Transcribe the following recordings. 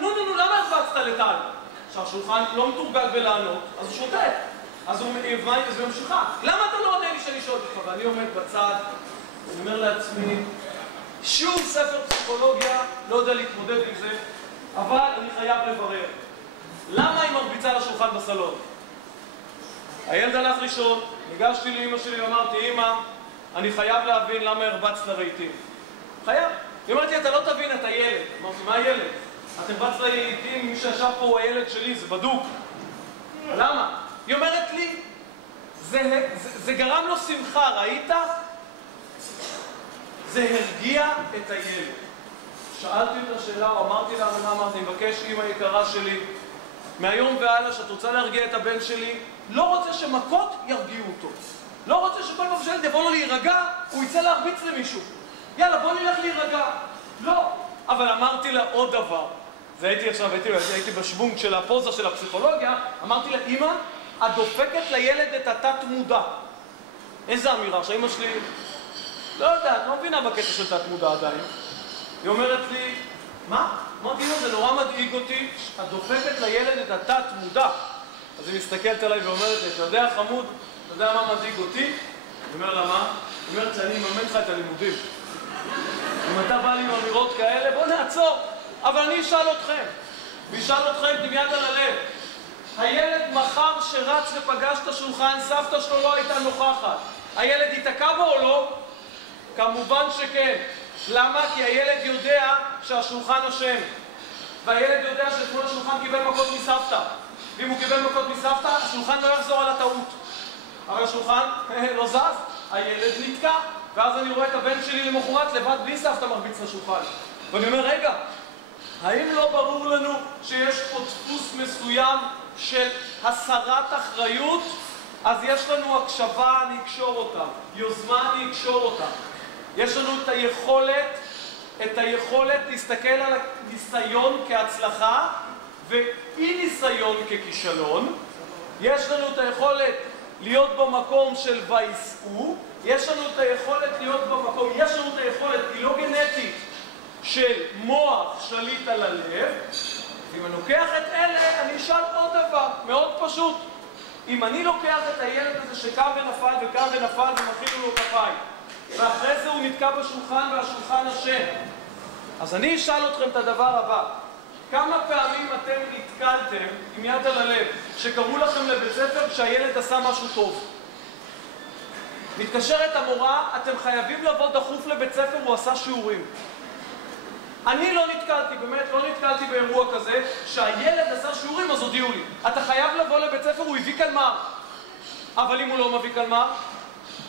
נו, למה הרבצת לטל? שהשולחן לא מתורגל בלענות, אז הוא שותק. אז הוא ממשיכה. למה אתה לא עונה לי שאני שואל אותך? ואני עומד בצד, אני אומר לעצמי, שום ספר פסיכולוגיה לא יודע להתמודד עם זה, אבל אני חייב לברר. למה היא מרביצה לשולחן בסלון? הילד הלך ראשון, ניגשתי לאמא שלי ואמרתי, אמא, אני חייב להבין למה הרבצת לרהיטים. חייב. היא אומרת לי, אתה לא תבין את הילד. אמרתי, מה הילד? את הרבצת לרהיטים, מי שישב פה הוא הילד שלי, זה בדוק. למה? היא אומרת לי, זה גרם לו שמחה, ראית? זה הרגיע את הילד. שאלתי את השאלה, או אמרתי לה, אמרתי, אני מבקש, אמא יקרה שלי, מהיום והלאה שאת רוצה להרגיע את הבן שלי, לא רוצה שמכות ירגיעו אותו. לא רוצה שכל פעם שילד יבוא לו להירגע, הוא יצא להרביץ למישהו. יאללה, בוא נלך להירגע. לא. אבל אמרתי לה עוד דבר. זה הייתי בשוונג של הפוזה של הפסיכולוגיה, אמרתי לה, אמא, את דופקת לילד את התת מודע. איזה אמירה, שהאמא שלי, לא יודעת, לא מבינה בקטע של תת מודע עדיין. היא אומרת לי, מה? אמרתי לו, זה נורא מדאיג אותי, את דופקת לילד את התת מודע. אז היא מסתכלת עליי ואומרת לי, אתה יודע חמוד, אתה יודע מה מדאיג אותי? אני אומר לה, מה? היא אומרת שאני אממן לך את הלימודים. אם אתה בא לי עם אמירות כאלה, בוא נעצור. אבל אני אשאל אתכם, וישאל אתכם עם יד על הלב. הילד מחר שרץ ופגש את השולחן, סבתא שלו לא הייתה נוכחת. הילד ייתקע בו או לא? כמובן שכן. למה? כי הילד יודע שהשולחן אשם. והילד יודע שאתמול השולחן קיבל מכות מסבתא. ואם הוא קיבל מכות מסבתא, השולחן לא יחזור על הטעות. אבל השולחן לא זז, הילד נתקע. ואז אני רואה את הבן שלי למחרת לבד בלי סבתא מרביץ לשולחן. ואני אומר, רגע, האם לא ברור לנו שיש פה דפוס מסוים של הסרת אחריות? אז יש לנו הקשבה, אני אקשור אותה. יוזמה, אני אקשור אותה. יש לנו את היכולת להסתכל על הניסיון כהצלחה ואי ניסיון ככישלון. יש לנו את היכולת להיות במקום של וייסעו. יש לנו את היכולת להיות במקום, יש לנו את היכולת, היא לא גנטית, של מוח שליט על הלב. ואם אני לוקח את אלה, אני אשאל עוד דבר, מאוד פשוט. אם אני לוקח את הילד הזה שקם ונפל וקם ונפל ומחילו לו כפיים, ואחרי זה הוא נתקע בשולחן והשולחן אשם, אז אני אשאל אתכם את הדבר הבא. כמה פעמים אתם נתקלתם עם יד על הלב שקראו לכם לבית ספר כשהילד עשה משהו טוב? מתקשרת המורה, אתם חייבים לבוא דחוף לבית ספר, הוא עשה שיעורים. אני לא נתקלתי, באמת לא נתקלתי באירוע כזה, שהילד עשה שיעורים אז הודיעו לי. אתה חייב לבוא לבית ספר, הוא הביא קלמר. אבל אם הוא לא מביא קלמר,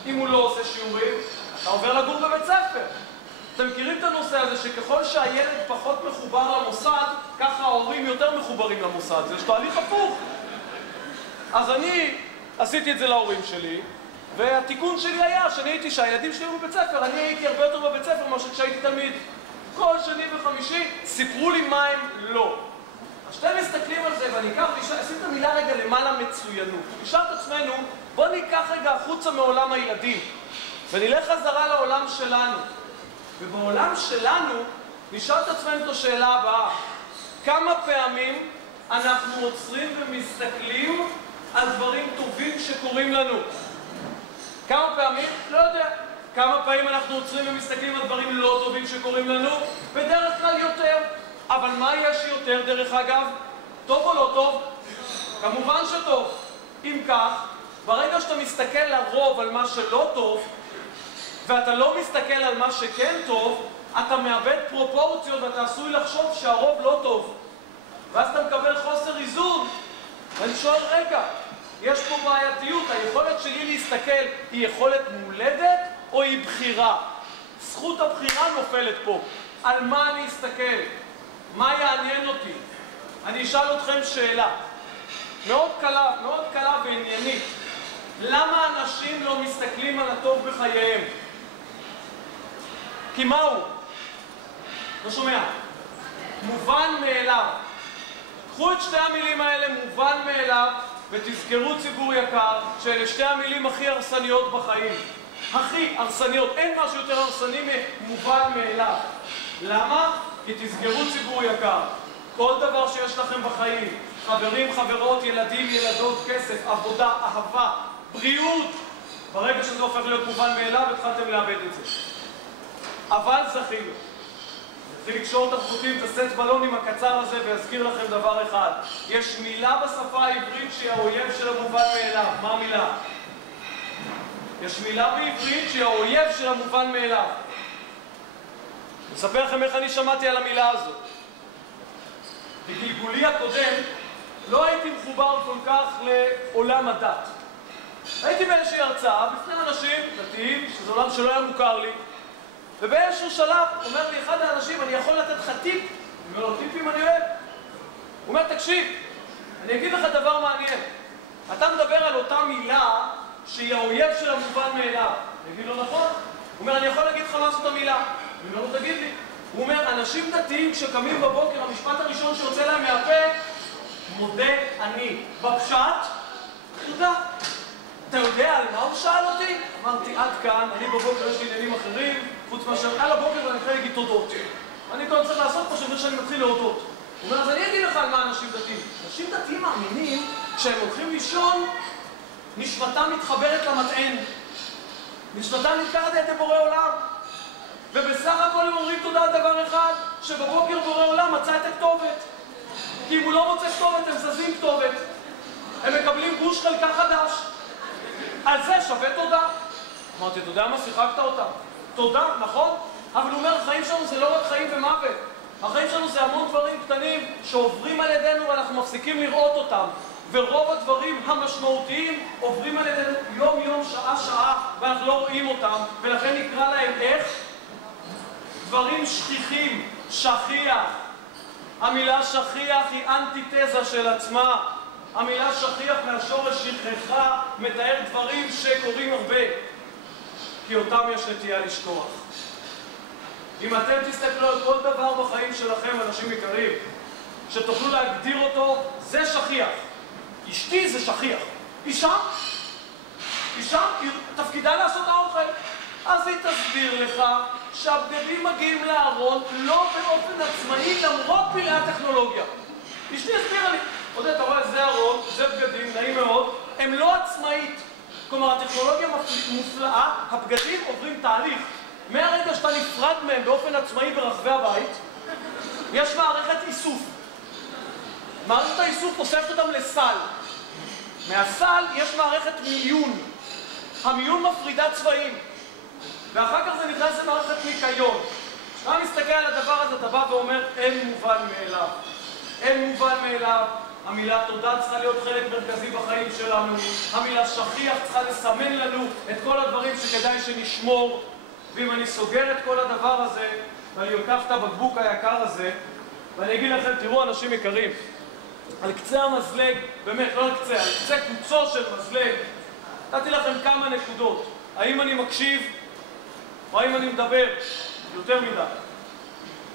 אם הוא לא עושה שיעורים, אתה עובר לגור בבית ספר. אתם מכירים את הנושא הזה שככל שהילד פחות מחובר למוסד, ככה ההורים יותר מחוברים למוסד. זה תהליך הפוך. אז אני עשיתי את זה להורים שלי, והתיקון שלי היה שאני הייתי שהילדים שלי היו בבית ספר, אני הייתי הרבה יותר בבית ספר מאשר כשהייתי תלמיד. כל שני וחמישי סיפרו לי מה הם לא. אז שאתם מסתכלים על זה ואני אקח, אשים את המילה רגע למעלה מצוינות. נשאל את עצמנו, בוא ניקח רגע החוצה מעולם הילדים ונלך חזרה לעולם שלנו. ובעולם שלנו נשאל את עצמנו את השאלה הבאה: כמה פעמים אנחנו עוצרים ומסתכלים על דברים טובים שקורים לנו? כמה פעמים? לא יודע. כמה פעמים אנחנו עוצרים ומסתכלים על דברים לא טובים שקורים לנו? בדרך כלל יותר. אבל מה יש יותר דרך אגב? טוב או לא טוב? כמובן שטוב. אם כך, ברגע שאתה מסתכל לרוב על מה שלא טוב, ואתה לא מסתכל על מה שכן טוב, אתה מאבד פרופורציות ואתה עשוי לחשוב שהרוב לא טוב. ואז אתה מקבל חוסר איזון. ואני שואל, רגע, יש פה בעייתיות. היכולת שלי להסתכל היא יכולת מולדת או היא בחירה? זכות הבחירה נופלת פה. על מה אני אסתכל? מה יעניין אותי? אני אשאל אתכם שאלה מאוד קלה ועניינית. למה אנשים לא מסתכלים על הטוב בחייהם? כי מהו? לא שומע. מובן מאליו. קחו את שתי המילים האלה, מובן מאליו, ותזכרו ציבור יקר, שאלה שתי המילים הכי הרסניות בחיים. הכי הרסניות. אין משהו יותר הרסני ממובן מאליו. למה? כי תזכרו ציבור יקר. כל דבר שיש לכם בחיים, חברים, חברות, ילדים, ילדות, כסף, עבודה, אהבה, בריאות, ברגע שזה הופך להיות מובן מאליו, התחלתם לאבד את זה. אבל זכינו. נתחיל לקשור את החוטים, את הסט בלונים הקצר הזה, ויזכיר לכם דבר אחד. יש מילה בשפה העברית שהיא האויב של המובן מאליו. מה המילה? יש מילה בעברית שהיא האויב של המובן מאליו. אני אספר לכם איך אני שמעתי על המילה הזאת. בגלגולי הקודם לא הייתי מחובר כל כך לעולם הדת. הייתי באיזושהי הרצאה בפני אנשים דתיים, שזה עולם שלא היה מוכר לי, ובאיזשהו שלב אומר לי אחד האנשים, אני יכול לתת לך טיפ? אני אומר לו, טיפים אני אוהב. הוא אומר, תקשיב, אני אגיד לך דבר מעניין. אתה מדבר על אותה מילה שהיא האויב של המובן מאליו. אני אגיד לו, נכון. הוא אומר, אני יכול להגיד לך מה זאת המילה. אני אומר לו, תגיד לי. הוא אומר, אנשים דתיים כשקמים בבוקר, המשפט הראשון שיוצא להם מהפה, מודה אני. בפשט, תודה. אתה יודע על מה הוא שאל אותי? אמרתי, עד כאן, אני בבוקר יש לי עניינים אחרים, חוץ מאשר על הבוקר ואני יכול להגיד תודות. אני כבר צריך לעשות פה שווה שאני מתחיל להודות. הוא אומר, אז אני אגיד לך על מה אנשים דתיים. אנשים דתיים מאמינים, כשהם הולכים לישון, נשמתם מתחברת למטען. נשמתם נתקעת לידי בורא עולם. ובסך הכל הם אומרים תודה על דבר אחד, שבבוקר בורא עולם מצא את הכתובת. כי אם הוא לא מוצא כתובת, הם זזים כתובת. הם מקבלים גוש חלקה חדש. על זה שווה תודה. אמרתי, אתה יודע מה? שיחקת אותה. תודה, נכון? אבל הוא אומר, החיים שלנו זה לא רק חיים ומוות. החיים שלנו זה המון דברים קטנים שעוברים על ידינו ואנחנו מפסיקים לראות אותם. ורוב הדברים המשמעותיים עוברים על ידינו יום-יום, שעה-שעה, ואנחנו לא רואים אותם, ולכן נקרא להם איך? דברים שכיחים, שכיח. המילה שכיח היא אנטיתזה של עצמה. המילה שכיח מהשורש שכחה מתאר דברים שקורים הרבה, כי אותם יש נטייה לשכוח. אם אתם תסתכלו על כל דבר בחיים שלכם, אנשים יקרים, שתוכלו להגדיר אותו, זה שכיח. אשתי זה שכיח. אישה, תפקידה לעשות האוכל. אז היא תסביר לך שהבגדים מגיעים לארון לא באופן עצמאי למרות פלאי הטכנולוגיה. אשתי הסבירה לי, עוד אתה רואה, זה ארון, זה בגדים, נעים מאוד, הם לא עצמאית. כלומר, הטכנולוגיה מופלאה, הבגדים עוברים תהליך. מהרגע שאתה נפרד מהם באופן עצמאי ברחבי הבית, יש מערכת איסוף. מערכת האיסוף אוספת אותם לסל. מהסל יש מערכת מיון. המיון מפרידה צבעים. ואחר כך זה נכנס למערכת ניקיון. כשאתה מסתכל על הדבר הזה, אתה בא ואומר, אין מובן מאליו. אין מובן מאליו. המילה תודה צריכה להיות חלק מרכזי בחיים שלנו. המילה שכיח צריכה לסמן לנו את כל הדברים שכדאי שנשמור. ואם אני סוגר את כל הדבר הזה, ואני לוקח את הבקבוק היקר הזה, ואני אגיד לכם, תראו אנשים יקרים, על קצה המזלג, באמת, לא על קצה, על קצה קוצו של מזלג, נתתי לכם כמה נקודות. האם אני מקשיב, או האם אני מדבר? יותר מדי.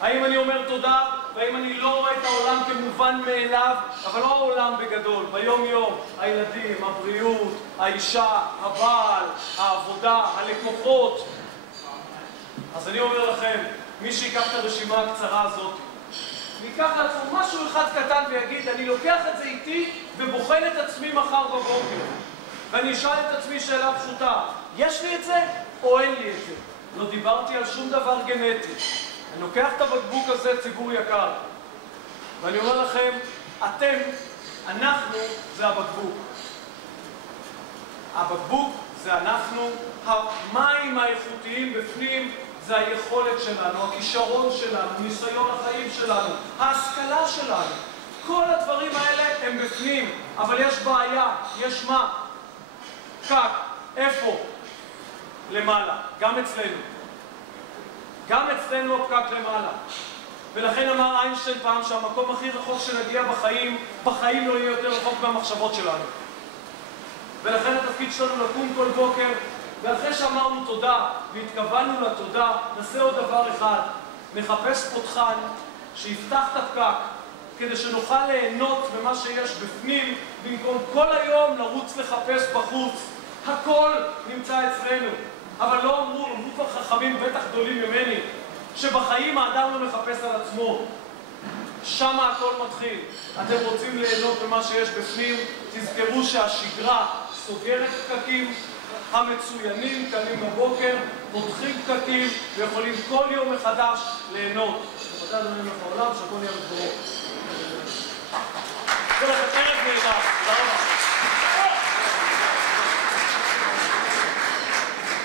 האם אני אומר תודה, והאם אני לא רואה את העולם כמובן מאליו, אבל לא העולם בגדול, ביום-יום, הילדים, הבריאות, האישה, הבעל, העבודה, הלקוחות. אז אני אומר לכם, מי שיקח את הרשימה הקצרה הזאת, ניקח לעצמו משהו אחד קטן ויגיד, אני לוקח את זה איתי ובוחן את עצמי מחר בבוקר. ואני אשאל את עצמי שאלה פשוטה, יש לי את זה או אין לי את זה? לא דיברתי על שום דבר גנטי. אני לוקח את הבקבוק הזה, ציבור יקר, ואני אומר לכם, אתם, אנחנו, זה הבקבוק. הבקבוק זה אנחנו, המים האיכותיים בפנים זה היכולת שלנו, הכישרון שלנו, ניסיון החיים שלנו, ההשכלה שלנו. כל הדברים האלה הם בפנים, אבל יש בעיה, יש מה? פקק, איפה? למעלה, גם אצלנו. גם אצלנו הפקק למעלה. ולכן אמר איינשטיין פעם שהמקום הכי רחוק שנגיע בחיים לא יהיה יותר רחוק מהמחשבות שלנו. ולכן התפקיד שלנו לקום כל בוקר, ואחרי שאמרנו תודה והתכוונו לתודה, נעשה עוד דבר אחד. נחפש פותחן שיפתח את הפקק, כדי שנוכל ליהנות במה שיש בפנים, במקום כל היום לרוץ לחפש בחוץ. הכל נמצא אצלנו. אבל לא אמרו כבר חכמים בטח גדולים ממני, שבחיים האדם לא מחפש על עצמו. שמה הכל מתחיל. אתם רוצים ליהנות במה שיש בפנים, תזכרו שהשגרה סוגרת פקקים, המצוינים קמים בבוקר, פותחים פקקים ויכולים כל יום מחדש ליהנות. תודה אדוני מלך העולם, שהכל יהיה בדברו.